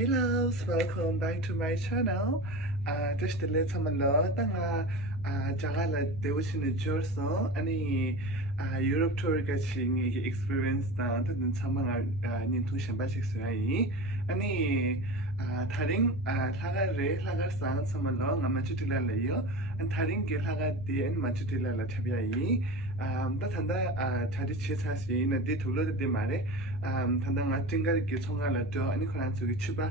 Hey loves, welcome back to my channel. Just to let some know, tanga jaga la devotion jourso ani Europe tour gaching experience na tan sama nintu shamba sisai ani tharing thaga re thaga sang sama lo ngamachitila layo and tharing ge thaga de and machitila la thabiai ta thanda thadi chesasi na de thulo de mare tanda nga tingal ge chonga la to ani khoran chu chuba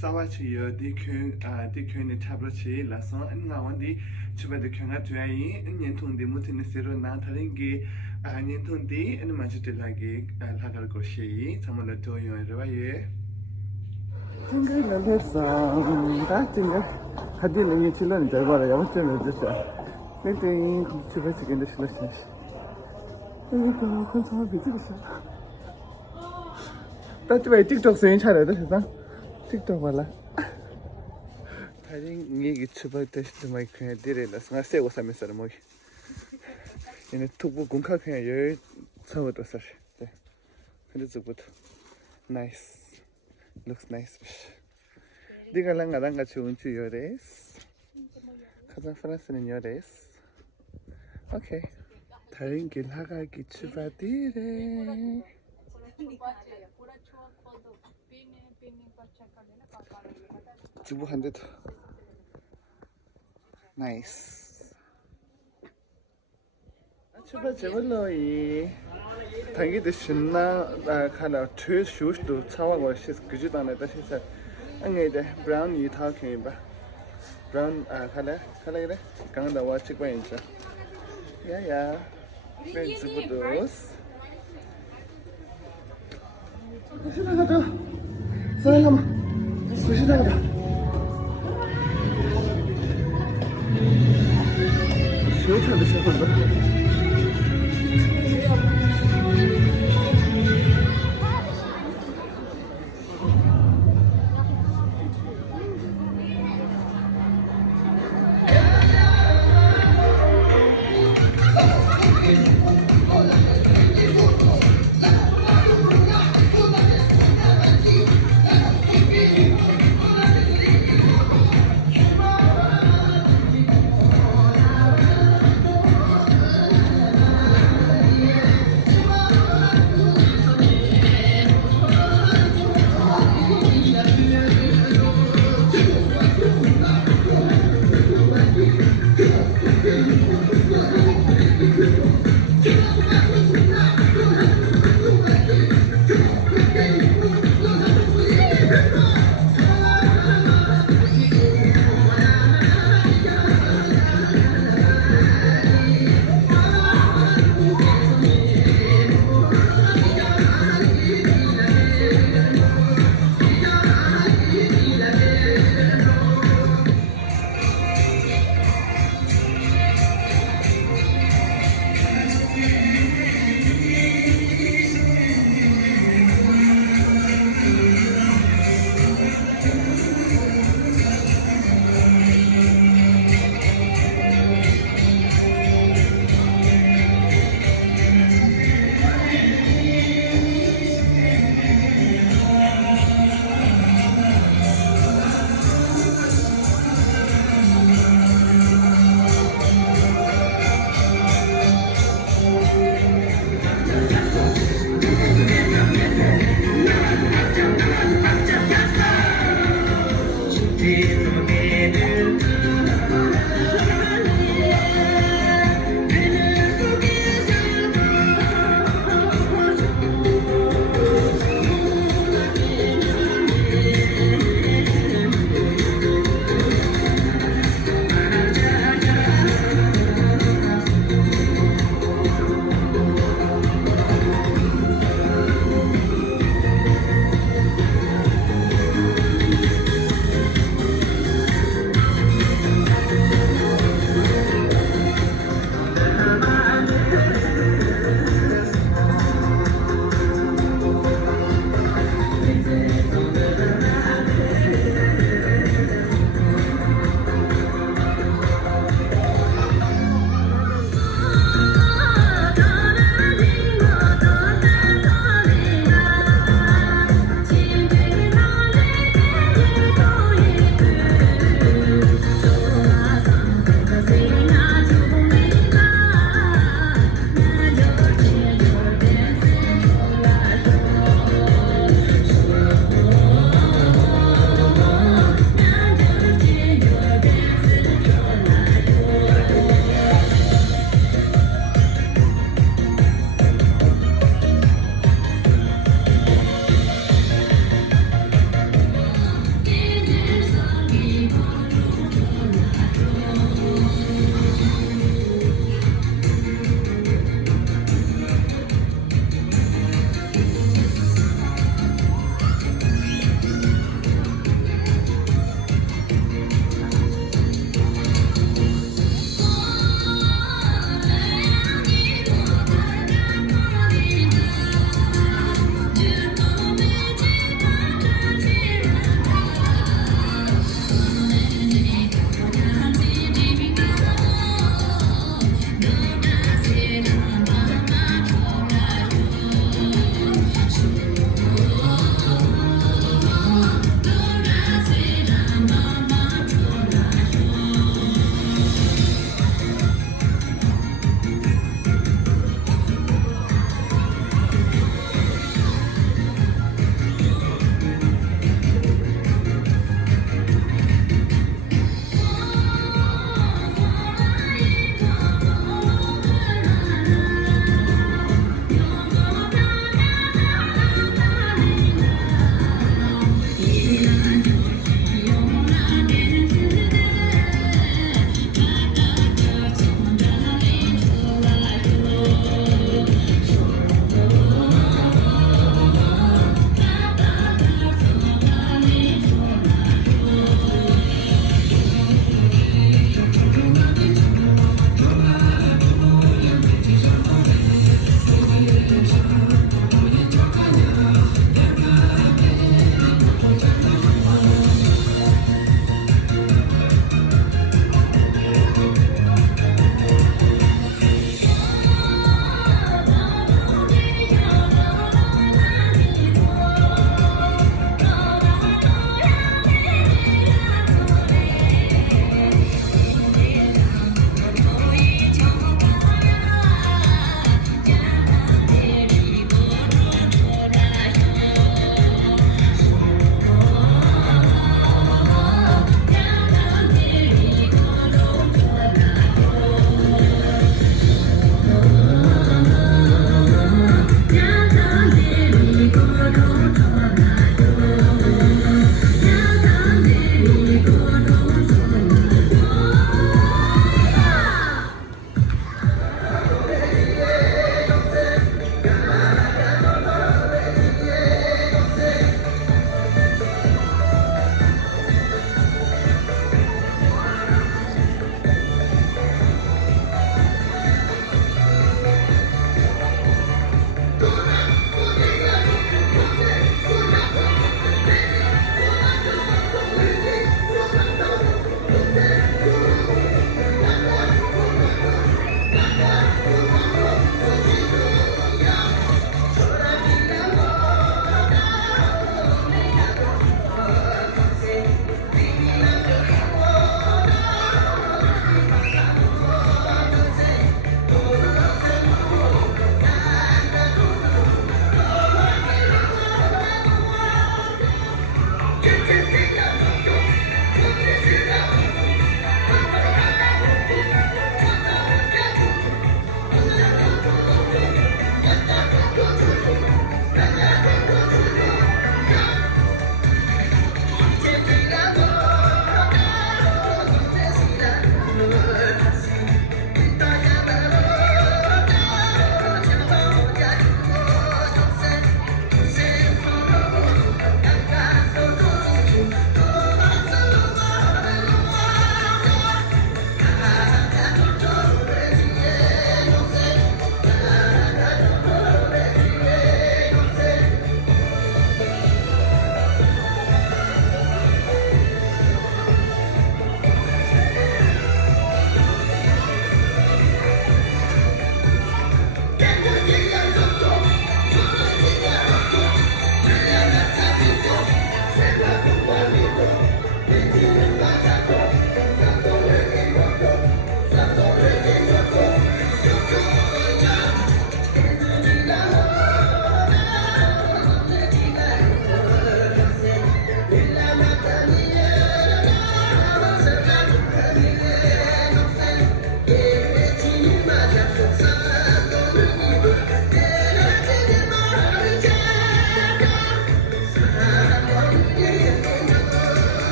sawachi yo dikhen ni tablochi la so an nga wandi chuba de khanga tuai nyen thong de mutin sero na tharing ge nyen thong de an machitila ge thagal ko shi samala to yo rewa ye tingal la lesa da tingal hadil ni chilan jarbara ya mutin de sa 땡땡 chuba sigende shlashin 이거 컨설팅 비즈니스 따뜻 왜 틱톡 스윙 차려도 세상 틱톡 발라 다른 얘기 추바 테스트 마이크 디레라 상세 오사메서 뭐 얘네 투부 공카 그냥 열 사고도 사실 네 근데 저부터 나이스 looks nice 네가 랑가랑 같이 운치 요레스 가자 프랑스는 요레스 오케이 다른 길 나가기 출발이래. 주부 한 대 더. 나이스. 출발 제발로이. 당기도 신나 칼라 투 슈스도 차와고 시 그지도 안 했다 시사. 안게데 브라운 이 타케 봐. 브라운 칼라 그래. 강다 와 찍고 있자. 야야. Friends with those. 조심하자. 사람 조심하자. 시원한데 시원한데.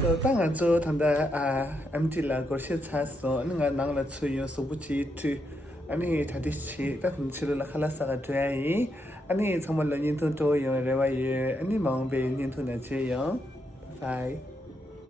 So, tanga zo tanda empty la go shi cha so nga nang la chu yo so bu chi tu ani thadi chi ta thun chi la khala sa ga twa yi ani chama la nyin thun to yo re wa ye ani maung be nyin thun na che yo bye